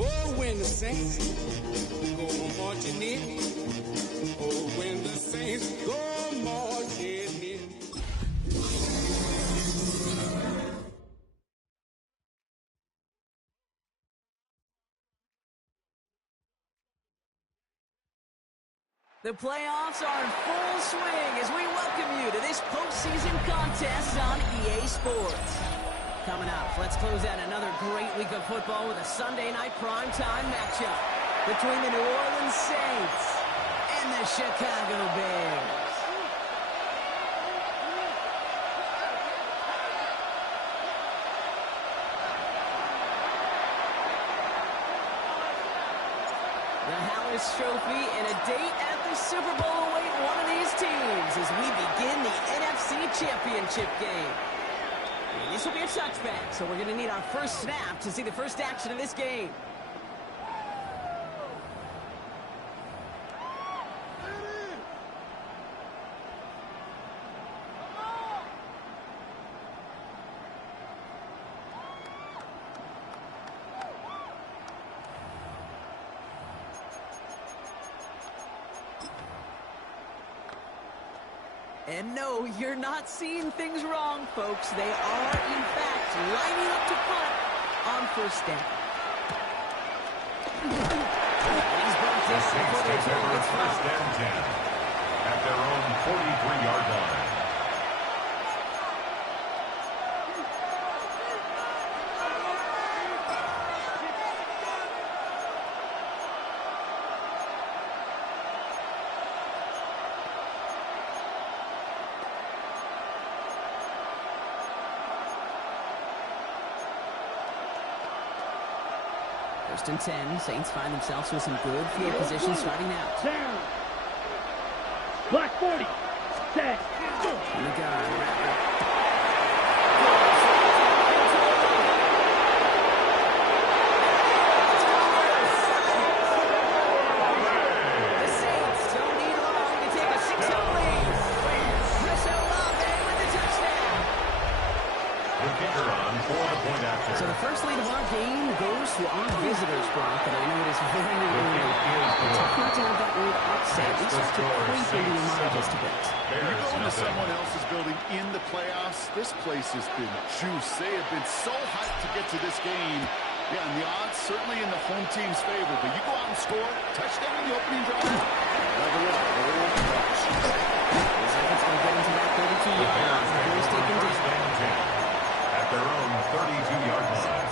Oh, when the saints go marching in. Oh, when the saints go marching in. The playoffs are in full swing as we welcome you to this postseason contest on EA Sports. Coming up, let's close out another great week of football with a Sunday night primetime matchup between the New Orleans Saints and the Chicago Bears. The Hallis Trophy and a date at the Super Bowl await one of these teams as we begin the NFC Championship game. And this will be a touchback, so we're going to need our first snap to see the first action of this game. And no, you're not seeing things wrong, folks. They are, in fact, lining up to punt on first down. He's brought the Saints take over first and 10 at their own 43-yard line. First and 10. Saints find themselves with some good field position starting out. Black 40. Set. On the gun. The Saints don't need long to take a 6-0 lead. Chris Olave with the touchdown. The kicker on for the point after. So the first lead of our game goes to our visitors, Brock, and I know it is very early. It's hard to have that lead upset. We start to creep into your mind just a bit. When you go into someone else's building in the playoffs, this place has been juice. They have been so hyped to get to this game. Yeah, and the odds certainly in the home team's favor. But you go out and score, touchdown in the opening drive. Level it up. Looks like it's going to get into that 32-yard line. The Bears taking down at their own 32-yard line.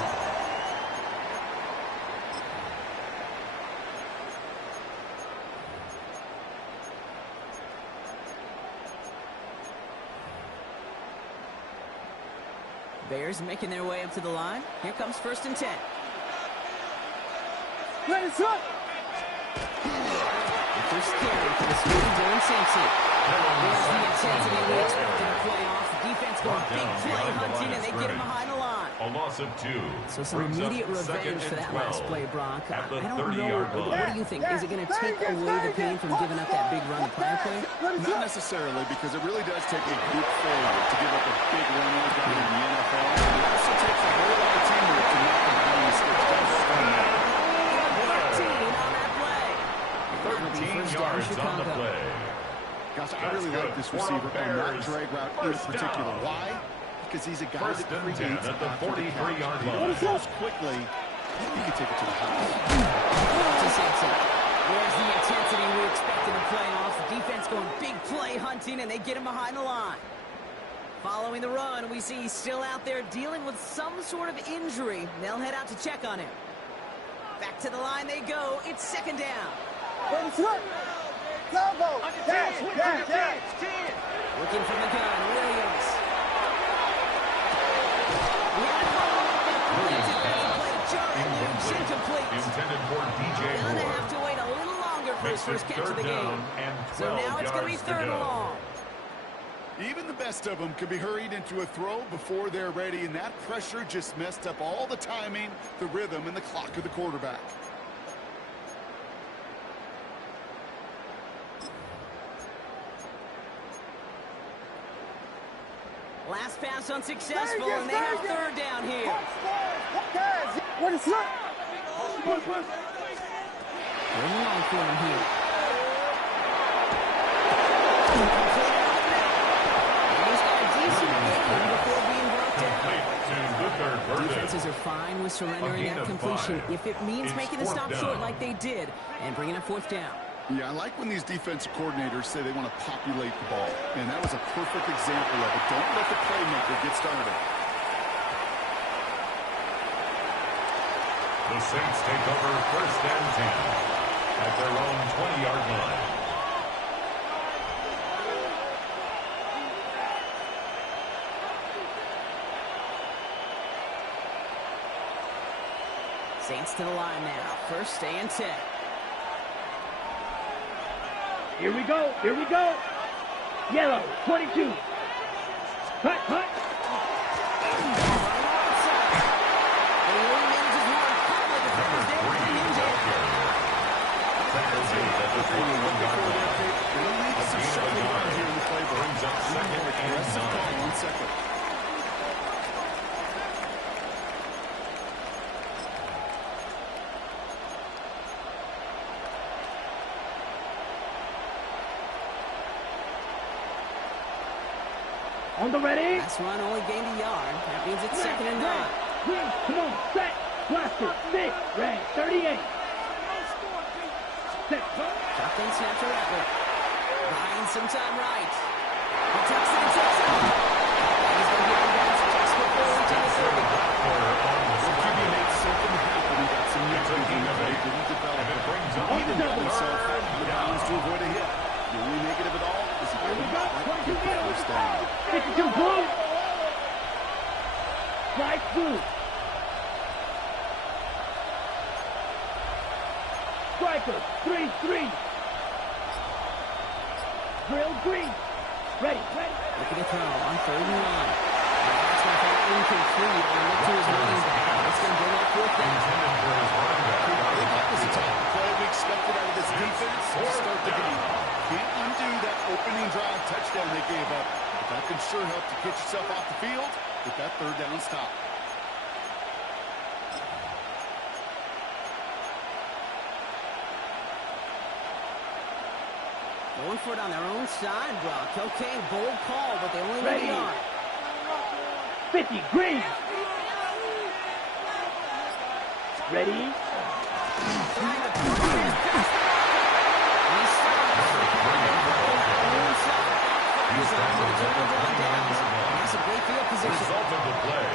Bears making their way up to the line. Here comes first and 10. Ready, set. First carry for the student, Dylan Sampson. There's the intensity we expect in a playoff. The defense going big play hunting, and they get him behind the line. A loss of 2. So some immediate revenge for that last play, Brock. I don't know. What do you think? Is it going to take away the pain from giving up that big run the prior play? Not necessarily, because it really does take a group forward to give up a big run like that in the NFL. It also takes a whole lot of teamwork to knock them down the sticks. 13 on that play. 13 yards on the play. Gosh, I really like this receiver on that drag route in particular. Why? Because he's a guy that creates at the 43-yard line. When he goes quickly, he can take it to the house. To Sampson. There's the intensity we expect in the playoffs. The defense going big play hunting, and they get him behind the line. Following the run, we see he's still out there dealing with some sort of injury. They'll head out to check on him. Back to the line they go. It's second down. Ready, set. Combo. Dash. Looking from the gun, Williams. Intended for DJ Gonna Moore. have to wait a little longer for his first catch of the game. So now it's going to be third and long. Even the best of them could be hurried into a throw before they're ready, and that pressure just messed up all the timing, the rhythm, and the clock of the quarterback. Last pass unsuccessful, and they have third down here. What is that? Going long for him here. He's got a decent gain before being brought down. Defenses are fine with surrendering that completion if it means making the stop short like they did and bringing up fourth down. Yeah, I like when these defensive coordinators say they want to populate the ball. And that was a perfect example of it. Don't let the playmaker get started. The Saints take over first and 10 at their own 20-yard line. Saints to the line now. First and 10. Here we go. Here we go. Yellow, 22. Cut, cut. On the ready. Last run only gained a yard. That means it's second and 9. Green, come on, set. Blaster, 6, red, 38. Set. Shotgun snap to Rattler. Behind some time right. The touchdown takes off. He's going to get advanced just before reaching the 30. The QB made something happen. He got some new thinking of it. He didn't develop it. He even got himself out of the bounds to avoid a hit. The only negative at all is he couldn't quite get the first down. 52 blue. Strike blue. Striker, 3-3. Drill green. Ready, ready. Looking to throw on third and 9. That's going to fall incomplete and look to his running back. It's going to bring up fourth down. That was the type of play we expected out of this defense to start the game. Can't undo that opening drive touchdown they gave up. But that can sure help to get yourself off the field with that third down stop. Going for it on their own side, Brock. Okay, bold call, but they only need a yard. 50, green. Ready? That's a great field position. Result of the play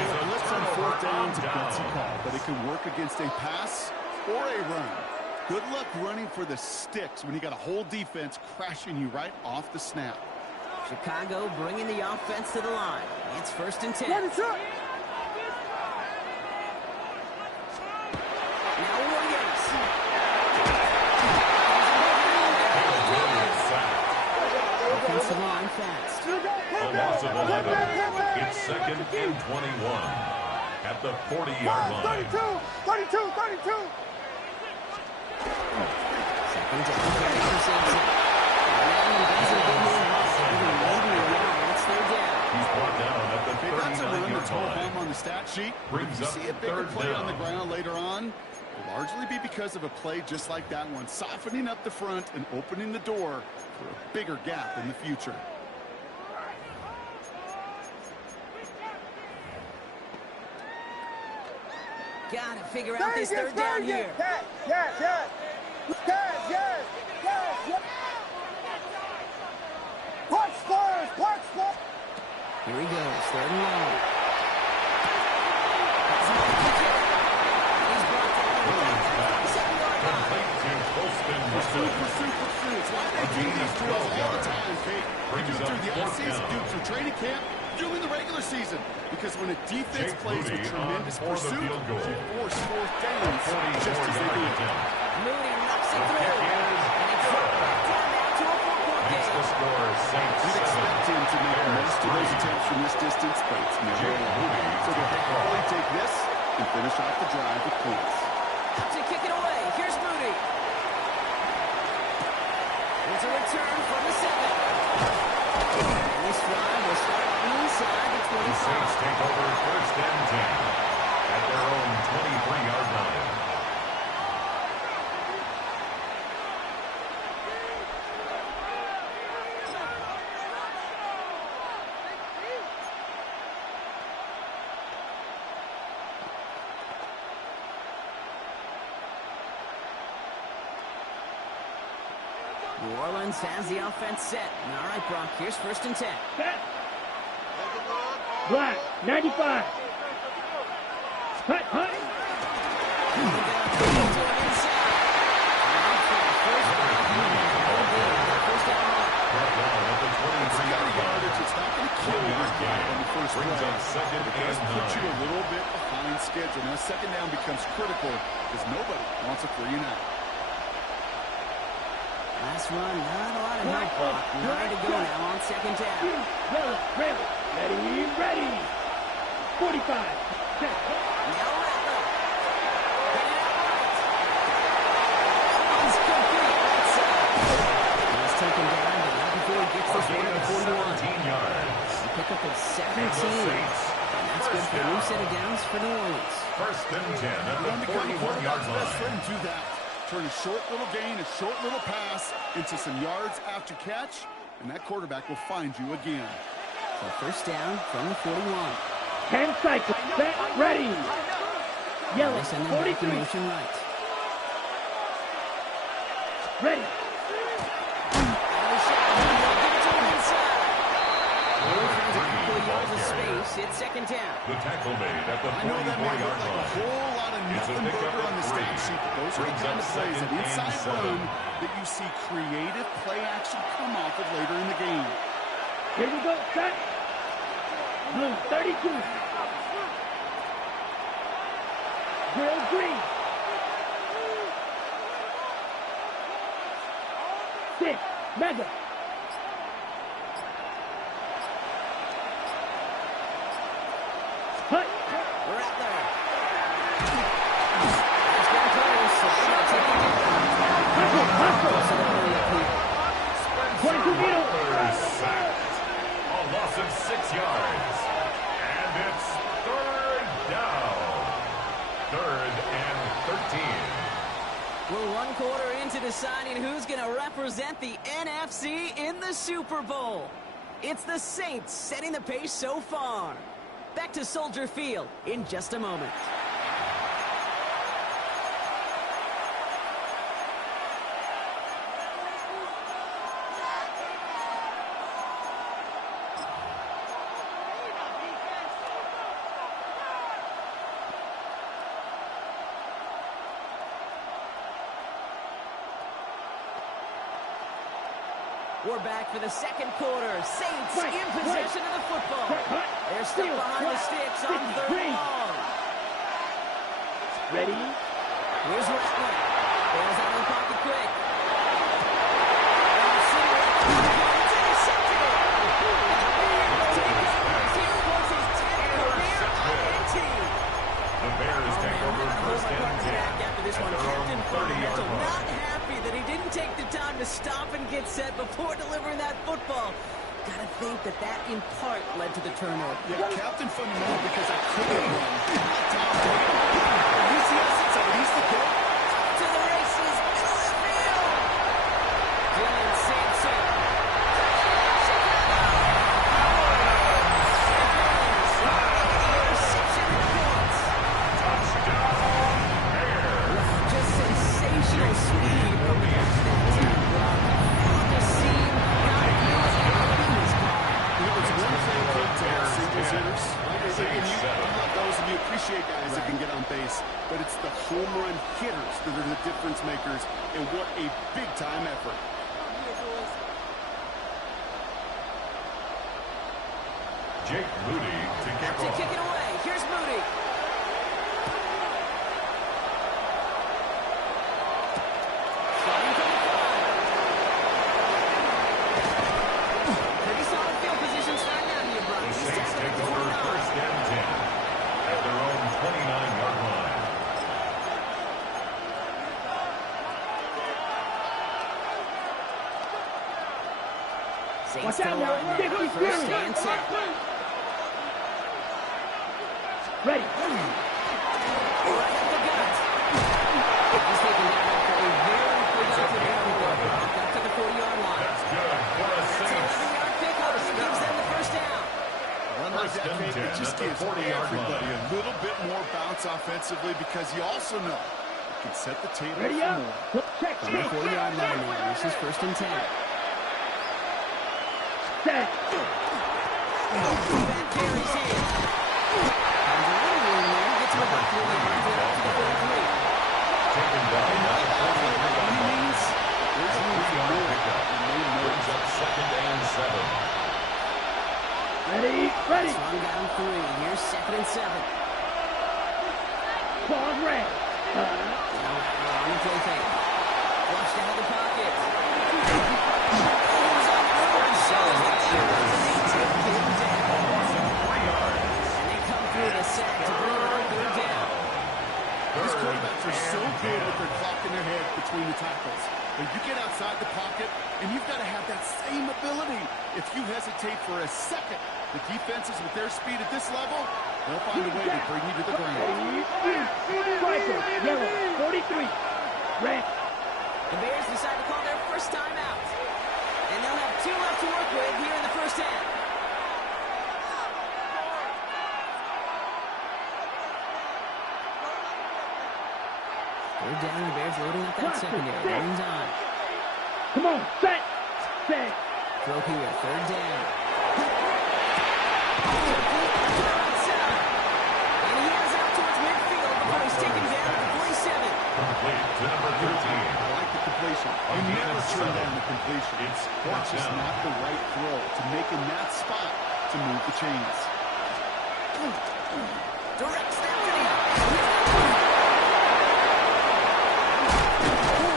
is a blitz on fourth down to gutsy call, but it can work against a pass or a run. Good luck running for the sticks when you got a whole defense crashing you right off the snap. Chicago bringing the offense to the line. It's first and 10. What is up? Now Williams. Offensive line fast. a loss of 11. It's second and 21 at the 40-yard line. 32. Second down. He's brought down at the 39-yard line. On the stat sheet, Brings if you up see a bigger third play on the down. ground later on, it'll largely be because of a play just like that one, softening up the front and opening the door for a bigger gap in the future. Gotta figure out this third down here. Yes. Punch scores. Here he goes, third and long. He's brought down at the 7-yard line. Complete to Colston Russell. Pursue. It's why they do these drills all the time, Kate. They do it through the offseason, do it through training camp, do it in the regular season. Because when a defense plays with tremendous pursuit, you force fourth downs just as they do. Moody knocks it through. And it's brought back down now to a 4-point game. Your Saints You'd 7. expect him to make most of those attempts from this distance, but it's never allowed. So they'll probably take this and finish off the drive with points. To kick it away, here's Moody. It's a return from the 7. And this drive will start inside the The Saints 25. take over first and 10 at their own 23-yard line. New Orleans has the offense set. All right, Brock, here's first and 10. Set. Black, 95. Hut, hut. It's not going to kill your game on the first Brings play. up second It does and put you a 9. little bit behind schedule. Now, second down becomes critical because nobody wants a 3 and out. Last run, not a lot of help, Brock. 9 to go now on second down. Ready, ready. Ready, ready. 45. Set. Now Rattler. He's complete. That's he's taken down, but not before he gets this one to the 41. 17 yards. He picked up at And 17. the Saints, And that's good first for a new down. set of downs for New Orleans. First and 10 at Run the become the 41-yard quarterback's best line. friend. Do that. Turn a short little gain, a short little pass into some yards after catch, and that quarterback will find you again. So first down from the 41. 10 cycles. Set, ready. Yellow, They send them back in 43. motion right. Ready. It's second down. The tackle made at the I know that may 44-yard look like a line. whole lot of It's a nothing pickup burger on of the three. stat sheet, but those are the Brings kind up of plays, second an and inside 7. run that you see creative play action come off of later in the game. Here we go. Set. Blue, 32. Grill, green. 6. Mega. Hut. Rattler. It's getting close. Hustle, hustle. 22 meters. Rattler sacked. A loss of 6 yards. And it's third down. Third and 13. We're one quarter into deciding who's going to represent the NFC in the Super Bowl. It's the Saints setting the pace so far. Back to Soldier Field in just a moment. We're back for the second quarter. Saints Right, in possession of the football. Hut. They're stuck Steal. behind the Right. sticks on Sticky. third Green. long. Ready. Here's Rattler. Bails out of the pocket quick. The Bears take over first and 10 After this at one, their own Captain 30-yard Fundamental line. not happy that he didn't take the time to stop and get set before delivering that football. Gotta think that in part led to the turnover. Yeah, Captain Fundamental because I couldn't run. Tom Brady. He's the essence of it. He's the goat. To the races, middle of the field. Dylan Sampson. Just sensational speed from the touchdown team. On the scene, not using his car. It's one thing to have singles hitters. I love those, and you appreciate guys that can get on base. But it's the home run hitters that are the difference makers, and what a big-time effort. Jake Moody to kick To off. kick it away, here's Moody. Starting from the 5. Gates to the line now. First and 10. Ready. Right up the gut. He's taken down after a very productive effort. Got to the 40-yard line. That's good for a It's an Saints. 11-yard pickup. He gives them the first down. Run like First that, and Kate, 10 it just at the gives 40-yard everybody line. a little bit more bounce offensively because you also know it can set the table Ready for up. more. Check. On the 40-yard line now. This is first and 10. Set. Back carries in. And a little room there. Gets him about 3 yards. Then up to the 43. Taken down at the 43-yard line. There's A room for 3-yard more. pickup. And they know Brings it. up second and 7. Ready. Ready. This one got him 3. Here's second and 7. Pause red. Now on the play fake. Flushed out of the pocket. Ends up through. Shows that he runs and they take him down. Loss of 3 yards. And they come through the sack to bring on third down. These quarterbacks are so good with their clock in their head between the tackles. But you get outside the pocket, and you've got to have that same ability. If you hesitate for a second, the defenses with their speed at this level, they'll find a way to bring you to the ground. Striker. Yellow. 43. Red. The Bears decide to call their first time out. And they'll have 2 left to work with here in the first half. Third down, the Bears loading up that secondary. Runs on. Come on. Set. Set. Throw here, third down. Complete to the right side. And he has out towards midfield before he's taken down at the 47. Complete to number 13. I like the completion. You On the never inside. turn down the completion. It's That's fourth just down. not the right throw to make in that spot to move the chains. Direct snap to the eye.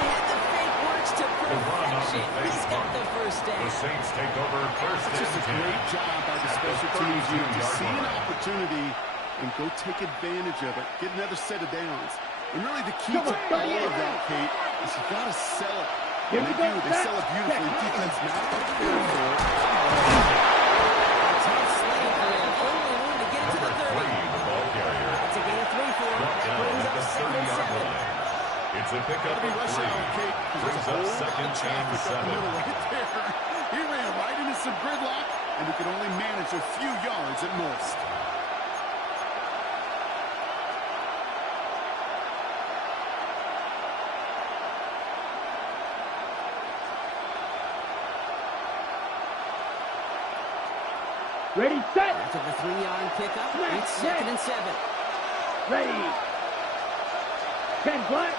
And the fake works to The run on the perfection. fake He's got punt. the first The down. Saints take over first It's just a and 10. great job by the At the special teams unit to 32-yard see an line. opportunity and go take advantage of it. Get another set of downs. And really the key Come to on, all of that, Kate, is you got to sell it. Here And we they go. do. They sell it beautifully. Defense not prepared for it. Tough slate for them. Only room to get it to the Number 30. 3, the ball carrier. It's a gain of 3 for him. Brought That down brings at up the second and 30-yard 7. line. It's a pickup Gotta be of rush 3. hour, Kate. There's Brings a up whole lot second of traffic and up the 7. middle right there. He ran right into some gridlock, and he could only manage a few yards at most. Ready. Set. After the 3-yard pickup, it's second and 7. Ready. 10 black.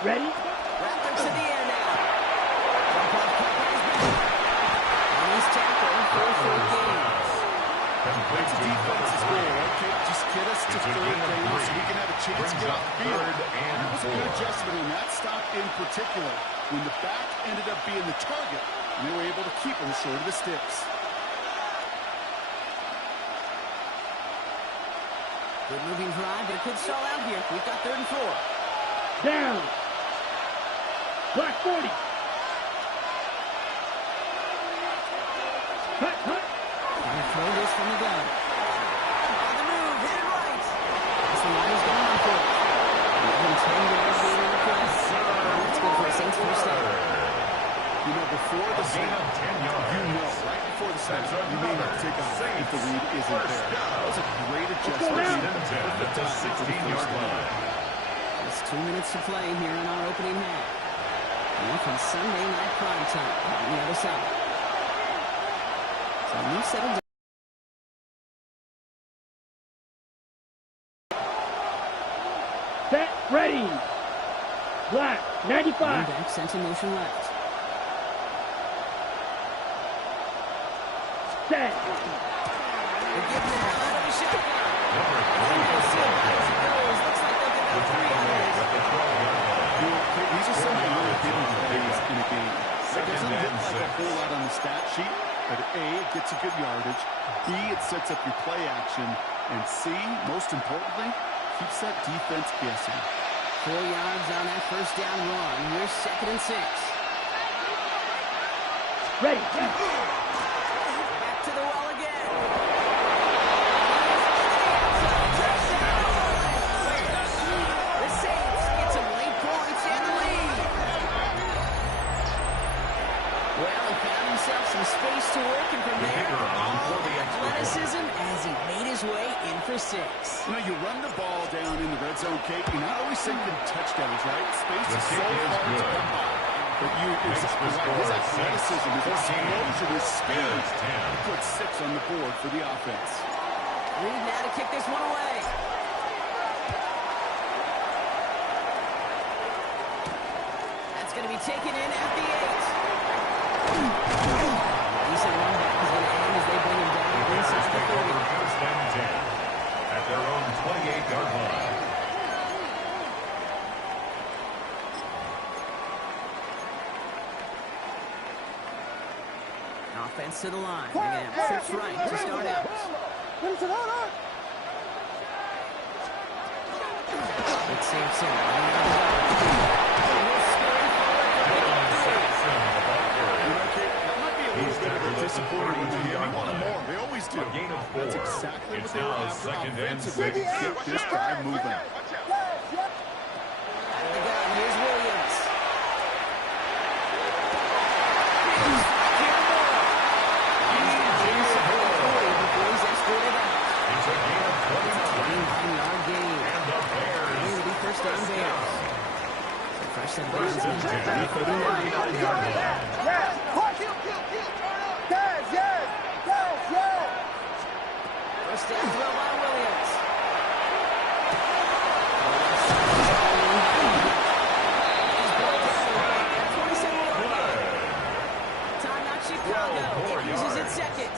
Ready. Raptors in the air now. Jump off cut by his back. And he's tackled for 4 games. Complete It's a to defense's number goal, 3. okay? Just get us to It's a third gain of down so 3. we can have a chance to Brings get up off the field. third and That was a good 4. adjustment on that stop in particular. When the back ended up being the target, and they were able to keep him short of the sticks. Good moving drive, but it could stall out here. We've got third and 4. Down. Black 40. Cut. Cut. Trying to throw this from the gun. On the move, hit it right. This one is going on for it. 10 yards lead on the play. That's good for a Saints first down. You know, before the A gain snap, of 10 yards. you know, right before the snap, That's you may have to take off if the lead isn't First there. down. That was a great adjustment. down. First and 10 at the 16-yard line. It's 2 minutes to play here in our opening half. And from Sunday night prime time on the other side. So we've settled down. Set. Ready. Black. 95. Running back sent in motion left. Set. They're giving him out of the shotgun. Number And 3, we'll the see ball how it carrier. goes. Looks like they'll get about 3 Taken away yards. at the 12-yard line. You know, Kate, these are some of the really hidden plays in a game. It Second doesn't look and like a 6. whole lot on the stat sheet, but A, it gets you good yardage. B, it sets up your play action. And C, most importantly, keeps that defense guessing. 4 yards on that first down run. Here's 2nd and 6. Ready. Back to the well again. The Saints get some late points and the lead. Well, he found himself some space to work, and from there, all athleticism as he made his way in for 6. You know, you run the ball down in the red zone, Kate, you're not always thinking touchdowns, right? Space is so hard to come by. But his athleticism, his explosion, his speed, put 6 on the board for the offense. Reed now to kick this one away. That's going to be taken in at the 8. Decent run back is going to end as they bring him down inside the 30. First and 10 at their own 28-yard line. Offense to the line. They're going to have trips right to start out. It's Sampson. He's disappointed with them. They want more. They always do. A gain of 4. That's exactly It's what they were now after 2nd and offensively. 6. Get this guy moving. Here's Williams. It's a gain of 22. 29-yard gain. And the Bears. It'll be first down Bears. So first and 10 First and 10 at the 39-yard line. First down throw by Williams. Timeout Chicago. It uses its 2nd.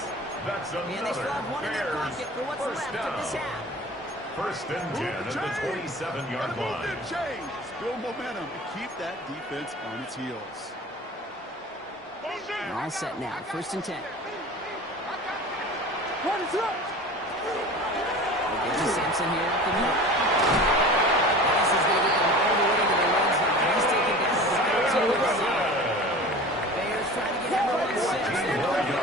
That's And they still another have one in their Bears pocket for what's first left of this down. half. First and 10 at the 27-yard line. Build momentum and keep that defense on its heels. They're all set now. First and 10. We'll get to Sampson here at the middle. This is going to get them all the way to the red zone. He's taken down the Bears trying to get number 1-6. They're going here.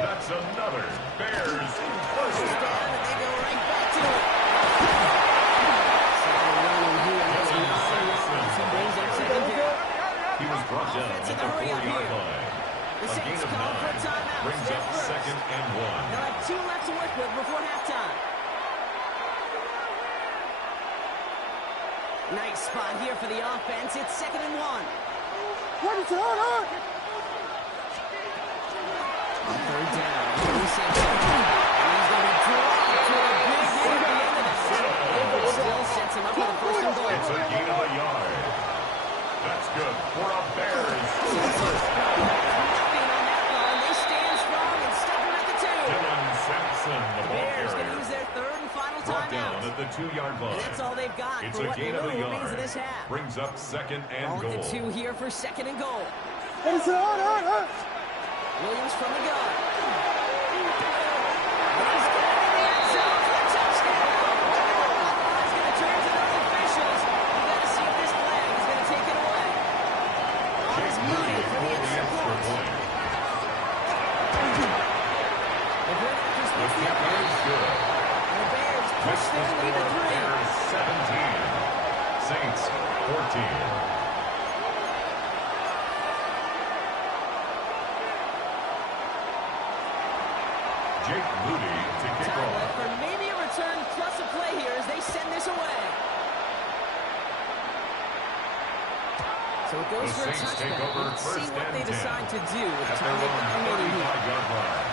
That's another Bears first Down, down. and they go right back to it. So running here. That's 9 yards. He brings up 2nd down. He was brought down Offense at in the the hurry up 4-yard here. line. The A gain Saints of call for a 9 timeout. brings They're up first. 2nd and 1. They'll have 2 left to work with before halftime. Nice spot here for the offense. It's 2nd and 1. On 3rd down. Here's Sampson. And he's going to drop to a big hit at the end of this. It still sets him up with a first and goal. It's a gain of a yard. That's good for a Bears first down. Nothing on that line. They stand strong and stop him at the 2. Dylan Sampson, the ball Bears going to carrier. use their 3rd and final Brought down timeout. at the 2-yard line. And that's all they've got It's for a what gain of little a remains of yard. this half. Brings up 2nd and All goal. the 2 here for 2nd and goal. Williams from the gun. He's got it in the end zone for the touchdown. He's going to turn to those officials. You got to see if this flag is going to take it away. On his Moody for the extra point. The Bears The kick is good. And the Bears push This their is lead to for 3. Bears 17. Saints 14. Jake Moody to kick Time left off. for maybe a return plus a play here as they send this away. So it goes The for a Saints take touchback. over Let's see first what and they 10 decide to do with the At their time they've got own remaining here. 35-yard line.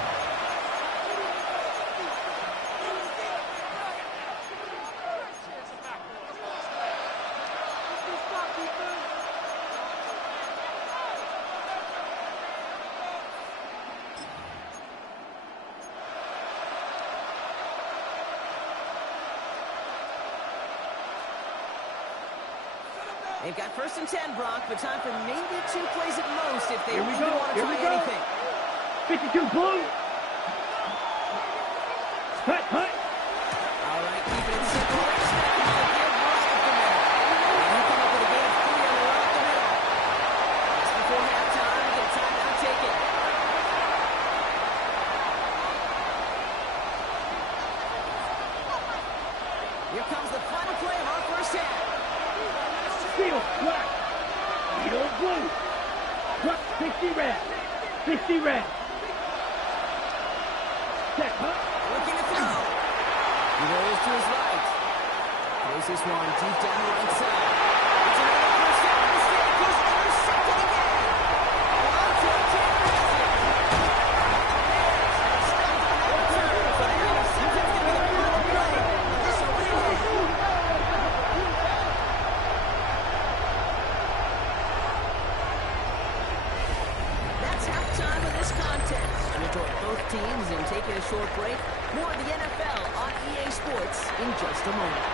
They've got first and 10, Brock, but time for maybe 2 plays at most if they Here we really go, want to here try we go. anything. 52 blue. Hut. All right, keeping it simple. They're snapping the field right up the middle. first half. Field, black. Field, blue. Truck, 60 red. 60 red. Check, huh? Looking to throw. He rolls to his right. Throws this one deep down the right side. It's another first down mistake. He's intercepted again. Alonzo can't pass it. Bears stuck on that return. So the interception's going to be the final play of this opening half. That's halftime of this contest. Enjoy both teams and taking a short break. More of the NFL on EA Sports in just a moment.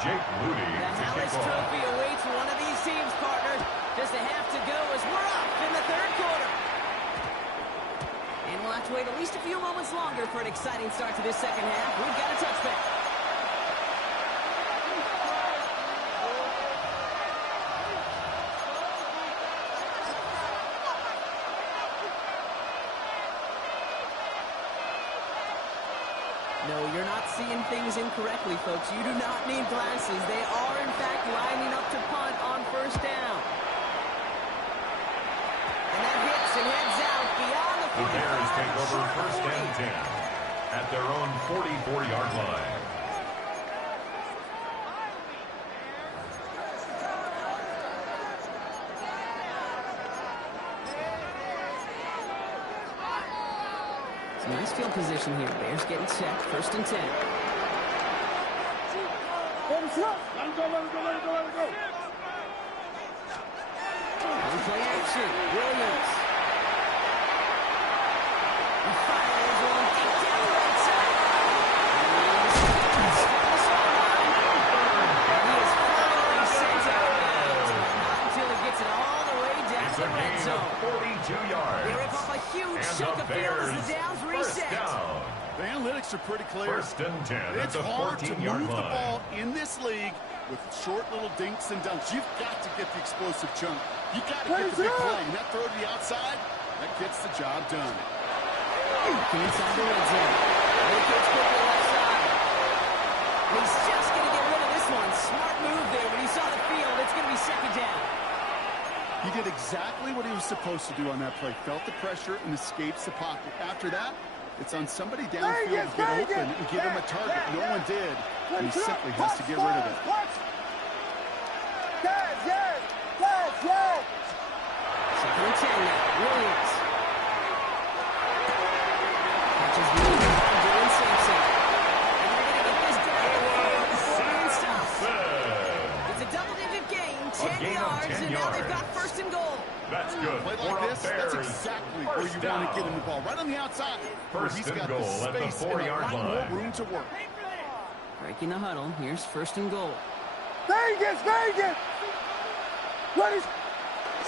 Jake Moody The to kick Hallis off. Trophy awaits one of these teams, partner. Just a half to go as we're off in the third quarter. And we'll have to wait at least a few moments longer for an exciting start to this second half. We've got a touchback. No, you're not seeing things incorrectly, folks. You do not need glasses. They are, in fact, lining up to punt on first down. And that hits and heads out beyond the 45. The Bears take over short of first 40. and 10 at their own 44-yard line. Nice field position here. Bears getting set. First and 10. Let him go, let him go, let him go, let him go. Play action. Williams. He fires one deep down the right side. He is finally sent out of bounds, but not until he gets it all the way down It's to a the red gain zone. of 42 yards. They rip up a huge And chunk the of field as Bears the downs first reset. down. The analytics are pretty clear. First and 10 at It's the hard to 14-yard move the line. ball in this league with short little dinks and dunks. You've got to get the explosive chunk. You got to get the big play. And that throw to the outside, that gets the job done. Looking inside the red zone. Rotates quickly left side. He's just going to get rid of this one. Smart move there when he saw the field. It's going to be second down. He did exactly what he was supposed to do on that play. Felt the pressure and escapes the pocket. After that, it's on somebody downfield to get open and give him a target. No one did, and he simply has to get rid of it. Second and 10 now. Williams. Catches the lead. Dylan Sampson. And they're going to get this down before being stopped. It's a double-digit gain. 10 gain of yards, 10 and now they've yards. got first and goal. That's good. Play for like a this, that's Bears exactly where first you want to get him down. the ball. Right on the outside. where First he's and got goal the at the space and a 4-yard lot line. more room to work. Breaking the huddle. Here's first and goal. Vegas, Vegas! What is...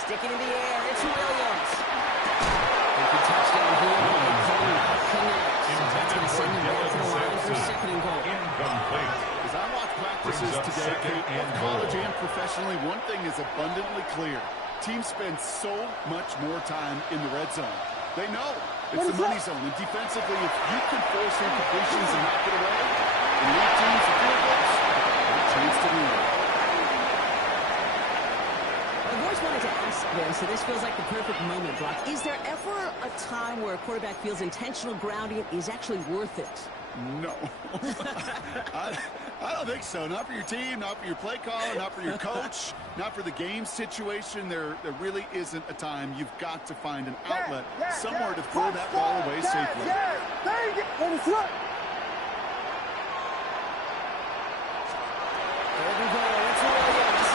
Sticking in the air. It's Williams. Big touchdown here. They cannot connect. So that's going to send them back to the line for second and goal. Incomplete. As I watch practices Brings up today, second and both college goal. and professionally, one thing is abundantly clear. Teams spend so much more time in the red zone. They know it's the money zone. And defensively, if you can force incompletions and knock it away, and lead teams to field goals, there's a chance to win. I've always wanted to ask this, so this feels like the perfect moment, Brock. Is there ever a time where a quarterback feels intentional grounding is actually worth it? No. I don't think so. Not for your team, not for your play caller, not for your coach, not for the game situation. There really isn't a time. You've got to find an outlet, somewhere to throw that ball away safely. Third and goal. It's Williams.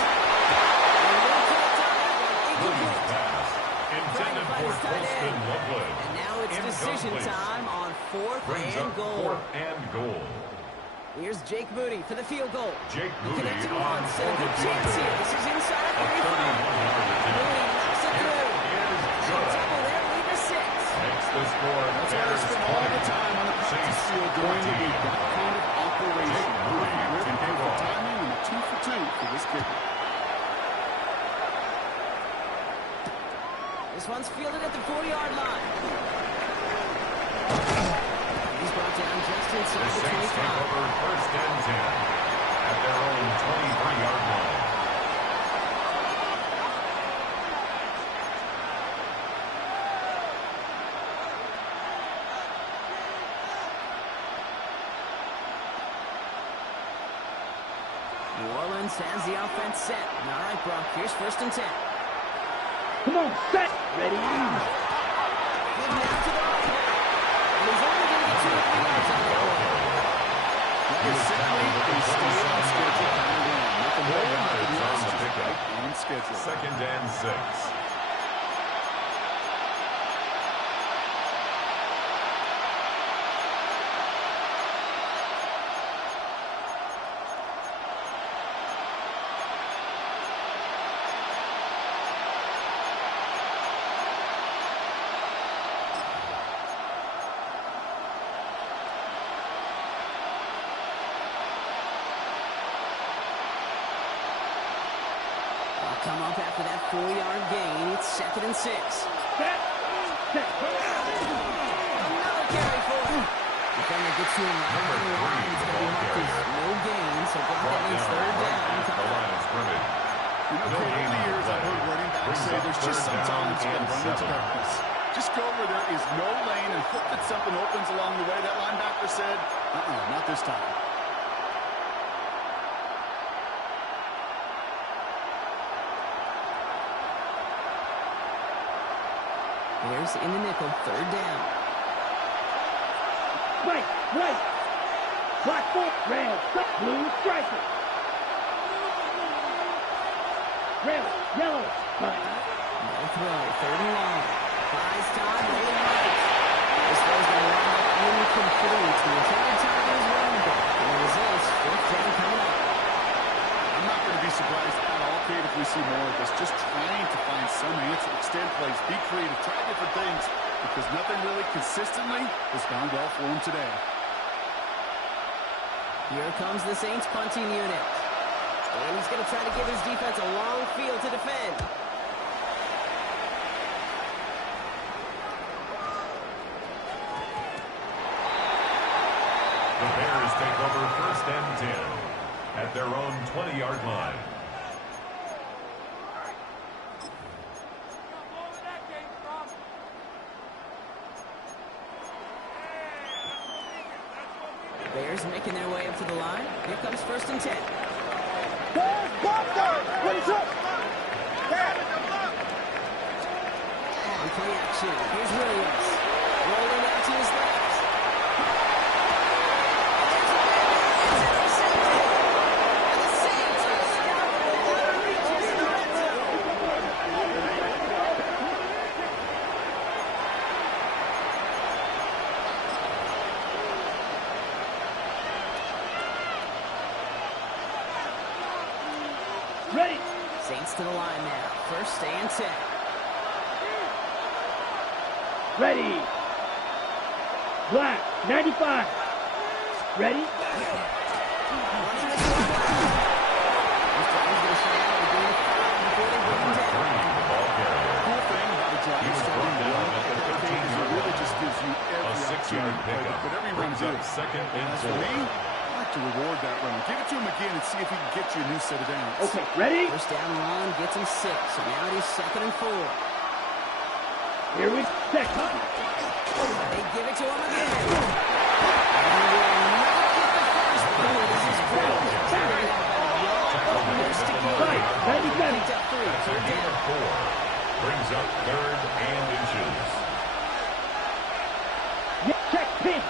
And no connect on that one. Williams Incomplete. pass. Intended for Colston Loveland. And now it's decision Incomplete. time on fourth Brings and up goal. fourth and goal. Here's Jake Moody for the field goal. Jake He Moody connected on once and a good chance here. This is inside A 35. 31-yard attempt. Moody knocks it through. It is good. Double there, lead to 6. Makes the score. That's why they Bears spend all the time on the practice field during the week. That kind of operation. Moody We're to kick for off. timing and a 2 for 2 for this kicker. This one's fielded at the 4-yard line. He's brought down just inside The the Saints 25. take over first and 10 at their own 23-yard line. New Orleans has the offense set. All right, Brock, here's first and 10. Come on, set. Ready. Give now to the right back. And he's only going to get 2 or 3 yards on that one. Simply a stay on schedule kind of win. Nothing more than nothing yards else, on the just pickup. right on schedule. Second and 6. Come up after that 4-yard gain. It's second and 6. Set. Set. Another carry for him. Defender gets to him right on the line. It's going to be marked as no gain. So Brock, that means third down. The line is scrimmage. You know, No Kate, over gain the on the years, I've play. heard running backs Brings say up there's third just down sometimes you and can run into 7. darkness. Just go where there is no lane and hope that something opens along the way. That linebacker said, not this time. Bears in the nickel, third down. Right. Right. Black foot. Red. Blue striker. Red. Yellow. Right. No throw, third and long. Buys time, rolling right. This throw's going to wind up incomplete. The intended target is running back. And the results, fourth down coming up. I'm not going to be surprised at all, Kate, if we see more of this. Just trying to find some answer, extend plays, be creative, try different things, because nothing really consistently has gone well for him today. Here comes the Saints punting unit. And he's going to try to give his defense a long field to defend. The Bears take over first and 10 at their own 20-yard line. Bears making their way up to the line. Here comes first and 10. On play action. Here's Williams. Rolling out to his left. And there's a big intercepted. And the Saints are stopped without reaching the red zone. Ready. Saints to the line now. First and 10. Ready. Black. 95. Ready. This drive's going to start out with gain of 5 before they bring him down. The ball carrier. Cool thing about a drive He was starting brought down well, at the okay, 15-yard it really line. just gives you A every 6-yard opportunity to play pickup. whatever you Brings do. up second and As for 4. me, I like to reward that run. Give it to him again and see if he can get you a new set of downs. Okay. Ready. First down run gets him 6. So now it is second and 4. Here we set. They give it to him again. And he will not get the first. Oh, this is great. They're going to have a yard almost to go. Right. 97. Picked up 3. That's a Third gain down. of 4. Brings up third and inches. Check pin.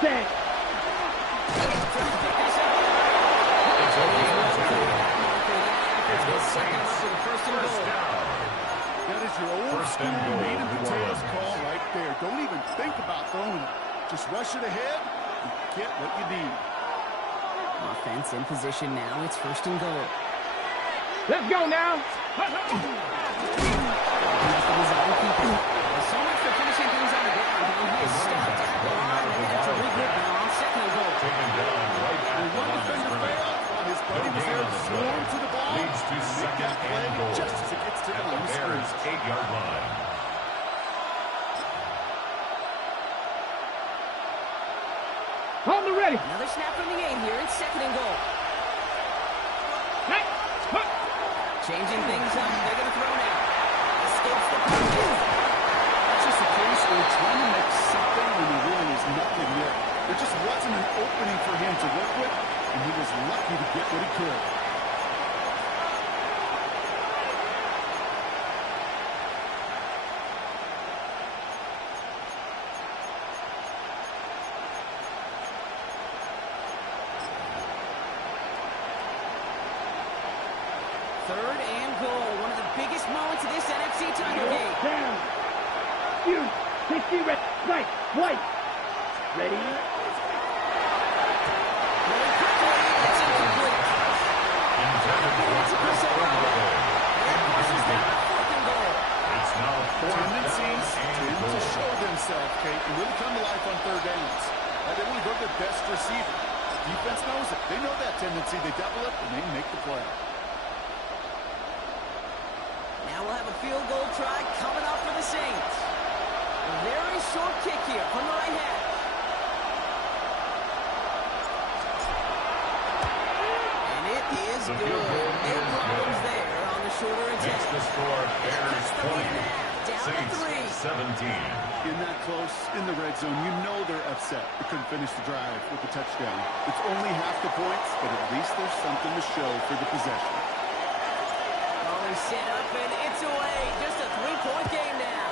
Set. It's only on 2. It's the second Saints. up to the first and First goal. down. That is your old First and school goal, meat and New potatoes Orleans. call right there. Don't even think about throwing it. Just rush it ahead and get what you need. Offense in position now. It's first and goal. Let's go now. He's the zone keeper. So much for finishing things on the ground. He is stopped at the line. They have to regroup now on second and goal. Taken down right at the One line of defender scrimmage. failed while his No buddy was gain there on to the swarm play. to the ball. Leads to Make second that play and goal just as it gets to the at the line of Bears' scrimmage. 8-yard line. On the ready. Another snap from the 8 here. It's 2nd and goal. Hey. Huh. Changing things up. They're going to throw now. Escapes the pocket. That's just a case where you're trying to make something when there really is nothing there. There just wasn't an opening for him to work with, and he was lucky to get what he could. Third and goal. One of the biggest moments of this NFC title game. Down. You. 60 red. Right. White. Ready. Really quickly. It's incomplete. It's a missile round. That forces down a 4th and goal. It's now 4th Tendencies down and tend to goal. show themselves, Kate, and really come to life on 3rd downs. They want to go to their best receiver. Defense knows it. They know that tendency. They double it, and they make the play. Now we'll have a field goal try coming up for the Saints. A very short kick here from the right hash. And it is The good. field goal No is problems good. there on the shorter Makes attempt. the score Bears Cuts the lead in half. 20, Down to Saints 3. 17. In that close, in the red zone, you know they're upset. They couldn't finish the drive with the touchdown. It's only half the points, but at least there's something to show for the possession. Ball set up and it's away. Just a 3-point game now.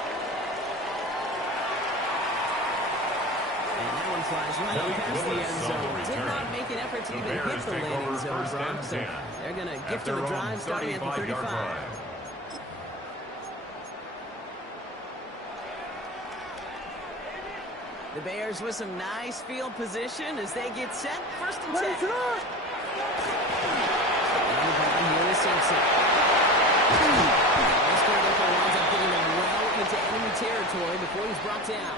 And that one flies right Malik past the Willis end on the zone. Did return. not make an effort to The even hit Bears the take landing over zone, first Brock. and So 10. they're going to At gift to the their own drive starting at the 35-yard 35. line. The Bears with some nice field position as they get set. 1st and 10. And here is Simpson. This quarterback winds up getting them well into enemy territory before he's brought down.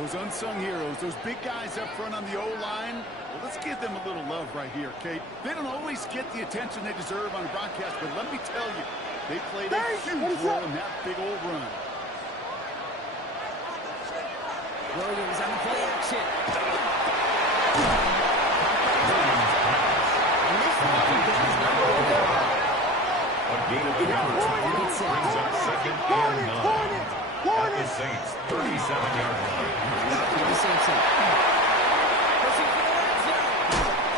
Those unsung heroes, those big guys up front on the O-line, well, let's give them a little love right here, Kate. They don't always get the attention they deserve on a broadcast, but let me tell you, they played a huge role in that big old run. Williams on the play action. And this one does not go well. A gain of 4 brings up 2nd and 9. At the Saints 37-yard line. Here's Simpson. Pushing for the red zone.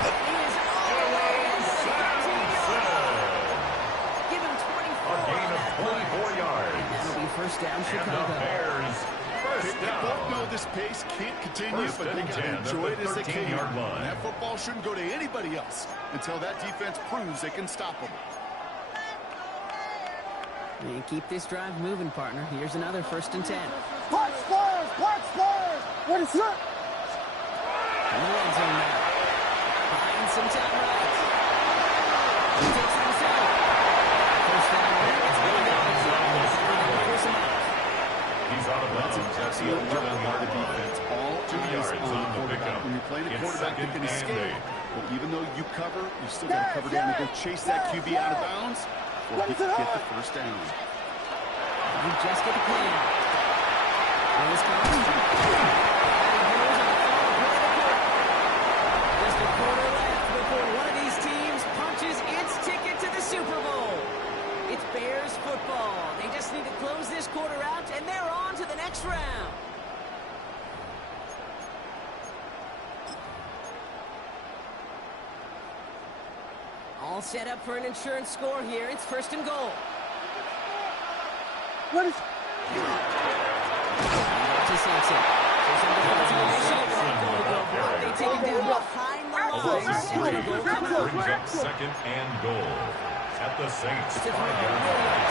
He is all the way in 17 yards. Give him 24 A gain on of that play. 24 yards. That'll be 1st down And the Chicago. Bears first They both down. know this pace can't continue, First but they and got to 10 at enjoy the it as they can. 13-yard line. And that football shouldn't go to anybody else until that defense proves they can stop them. And keep this drive moving, partner. Here's another 1st and 10. Punch Spurs! Punch Spurs! What is up? In the red zone now. Buying some time right. He takes things out. 1st down. It's going down. Force him out. He's out of That's an bounds at the excellent job 11-yard by the line. defense. All 2 eyes yards on on the the quarterback. pickup. When you're playing a It's quarterback that 2nd can and escape, 8. well, even though you cover, you still got to cover down and go chase that QB out of bounds, or he can get the 1st down. You just get the play out. Willis comes. Just a quarter left before one of these teams punches its ticket to the Super Bowl. It's Bears football. They just need to close this quarter out, and they're on to the next round. All set up for an insurance score here. It's 1st and goal. What is... To Simpson. Some defensive initiative. They take it down behind the line. Second and goal coming up. Brings up 2nd and goal. At the Saints To throw. 5-yard line.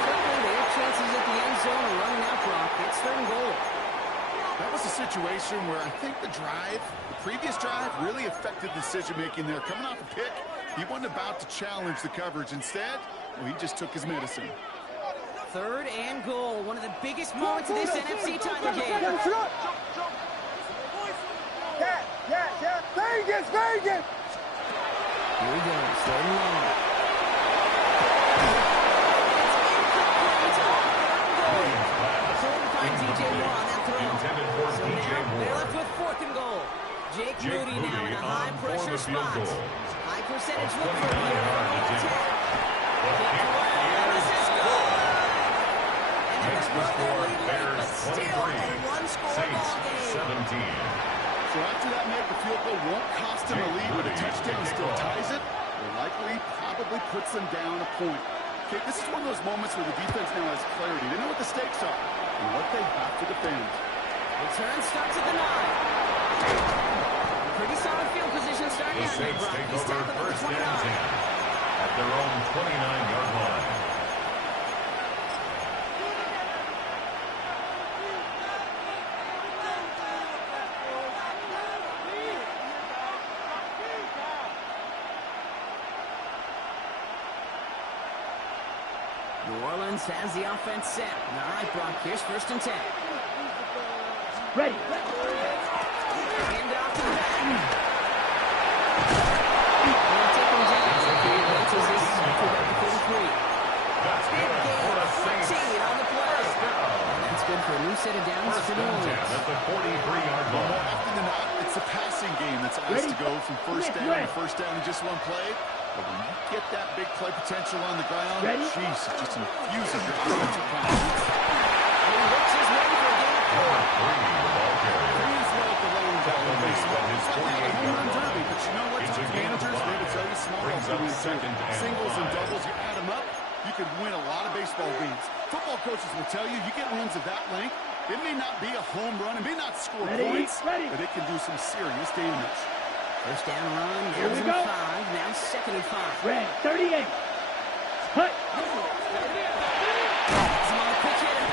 Quickly, their chances at the end zone are running out, Brock. It's 3rd and goal. That was a situation where I think the previous drive, really affected decision-making there. Coming off a pick, he wasn't about to challenge the coverage. Instead, well, he just took his medicine. 3rd and goal. One of the biggest moments of this NFC title game. Yeah. Vegas! Here we go. 3rd and long. It's incomplete. Thrown by DJ Moore on that throw. intended for So DJ now they're Moore. left with 4th and goal. Jake Moody now in a high-pressure spot. High percentage look for him here from the left hand. Kicked away, and this is good! And Makes the score Bears but still 23, a one-score Saints ball game. 17. So after that make, the field goal won't cost him a lead, but a touchdown still ties it. Or likely, probably puts them down a point. Okay, this is one of those moments where the defense now has clarity. They know what the stakes are and what they have to defend. Return starts at the 9. Pretty solid field position starting The out here, Saints Brock. take He's over tackled at the first and 29. 10 at their own 29-yard line. New Orleans has the offense set. All right, Brock, here's 1st and 10. Ready. Hand off to the back. They'll take him down. He advances this to about the 43. That's Big good gain for the of 14 Saints. on the play. And that's good for a new set of downs First for New and 10 Orleans. at the 43-yard More line. often than not, it's the passing game that's asked to go from first down to first down in just one play. But when you get that big play potential on the ground, jeez, it just infuses your offensive confidence. And he works his way for a gain of 4. The ball carrier. He's well at the lane Tackle made at his It's like a home 48-yard run line. derby, but you know what? It's a Top gain of managers, they would tell you 5. small Brings ball up wins too. 2nd and Singles and 5. doubles, you add them up, you could win a lot of baseball games. Football coaches will tell you, you get runs of that length, it may not be a home run, it may not score points, but it can do some serious damage. First down run, Here we gives him go. 5. Now 2nd and 5. Red. 38. Hut. Has him on the quick hitter.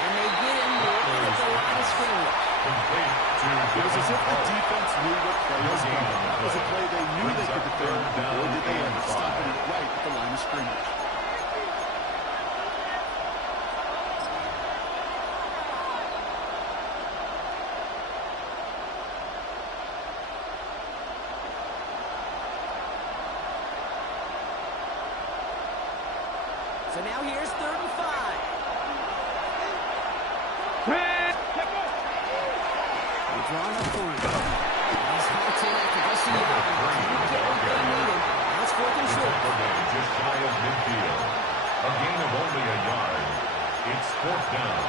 And they get him right at the line of scrimmage. Complete to It was as if the Devin defense knew what play was coming. That was a play they knew they could defend, or did they end up stopping it right at the line of scrimmage? So now here's 3rd and 5. Red. They're drawing up for him. He's halted after just a yard. Didn't get what they needed. Now it's 4th and short. just shy of midfield. A gain of only a yard. It's 4th down.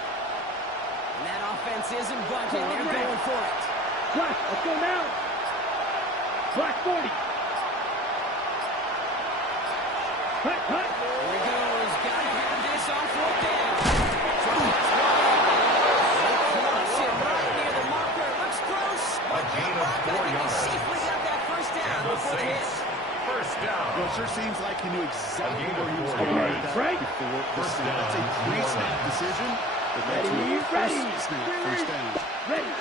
And that offense isn't budging. They're going for it. Black. Let's go now. Black 40. Hut. Hut. Here he goes. Gotta have this on 4th down. Cross it right near the marker. Looks close. A gain of 4 But I think he yards. safely got that first down And the before the hit. Saints, first down. Well, it sure seems like he knew exactly gain of where he was 4 going yards. with that Right. before the First snap. down, That's a New pre-snap Orleans. decision that led to a Ready. snap, first down. Ready.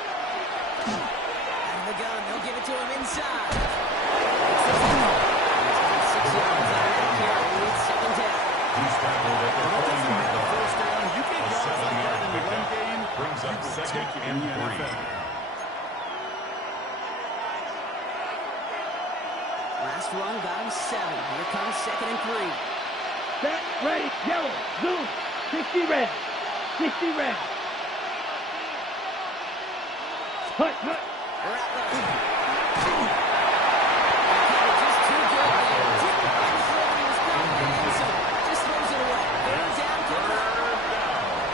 Out of the gun. They'll give it to him inside. It's the field. He's got 6 yards out of that carry. It's 2nd down. He's tackled at the Well, that doesn't 40-yard matter line. first down. You get A yards like 7-yard that in the run pickup game, brings you up will 2nd take it in and the 3. NFL. Last run got him 7. Here comes 2nd and 3. Set. Ready. Yellow. Zoom. 60 red. 60 red. Hut. Hut. They're out there. Just too good there. Didn't quite throw what he was coming in, so just throws it away. 3rd down coming up.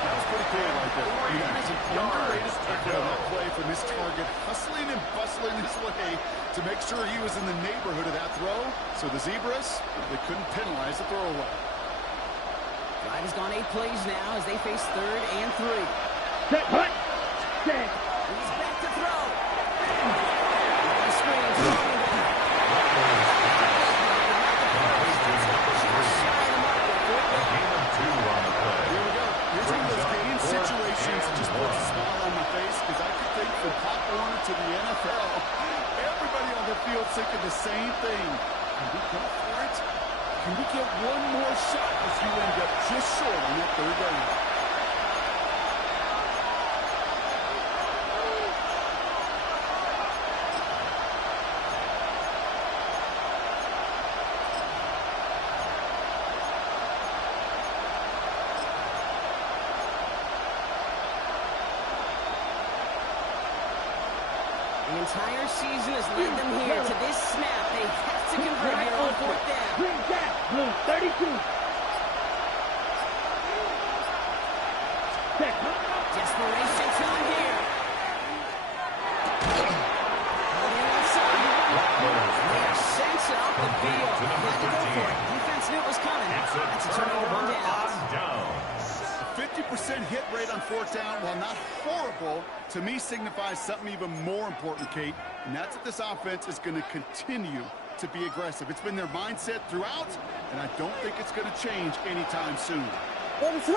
That was pretty clear right there. You got some underrated effort on that play from his target, hustling and bustling his way to make sure he was in the neighborhood of that throw. So the Zebras, they couldn't penalize the throwaway. Drive has gone 8 plays now as they face 3rd and 3. Set. Hut. Set. He's back to throw. Long screen, throwing back. Just shy of the marker. Fourth A down. gain of 2 on the play. Here we go. Here's one of those game Fourth situations that and just puts a 1. smile on my face because I could think from Pop Warner to the NFL, everybody on the field thinking the same thing. Can we go for it? Can you get one more shot as you end up just short on that third down? The entire season has led them here to this snap. They have to convert here on fourth down. Green Jack, blue 32. Set. Desperation to him here. Holding outside. They are sent off the field. Had to go for it. Defense knew it was coming. That's a turnover on downs. 50% hit rate on fourth down, while not horrible, to me signifies something even more important, Kate, and that's that this offense is going to continue to be aggressive. It's been their mindset throughout, and I don't think it's going to change anytime soon. First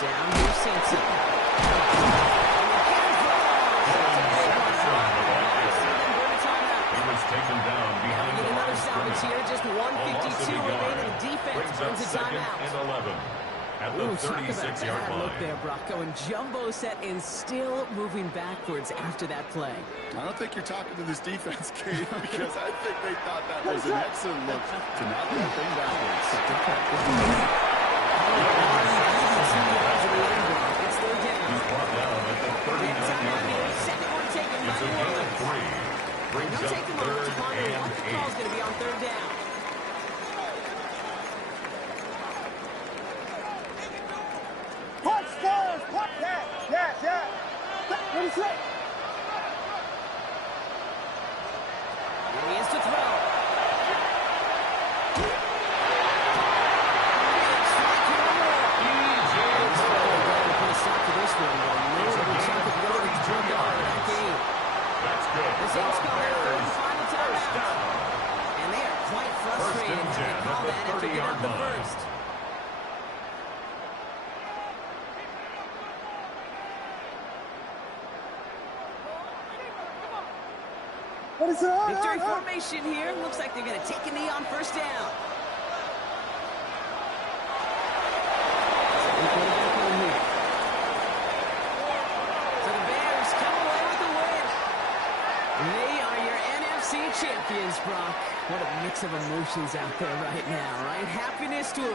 down, New Simpson. He was taken down behind the line Another of salvage scrimmage. here, just 152 remaining. The defense Brings brings a up second timeout. and 11 at the Ooh, talk about a 36-yard bad look line. there, Brock. Going jumbo set and still moving backwards after that play. I don't think you're talking to this defense, Kate, because I think they thought that was an excellent look to knock that thing backwards. It's third down. He's brought down at the 39-yard line. Second one taken by It's a New gain of Orleans. 3. Brings They'll up take him on third to ponder and what the call's 8. going to be on third down. Punch stars. Punch. Yeah. What is it? Here he is to throw. Put a stop to this one. That's good. The Saints call their third and final timeout. And they are quite frustrated and when they 10 call at the that after giving up 30-yard the line. first. What is it? Victory formation here. Looks like they're going to take a knee on first down. So the Bears come away with the win. They are your NFC champions, Brock. What a mix of emotions out there right now, right? Happiness to a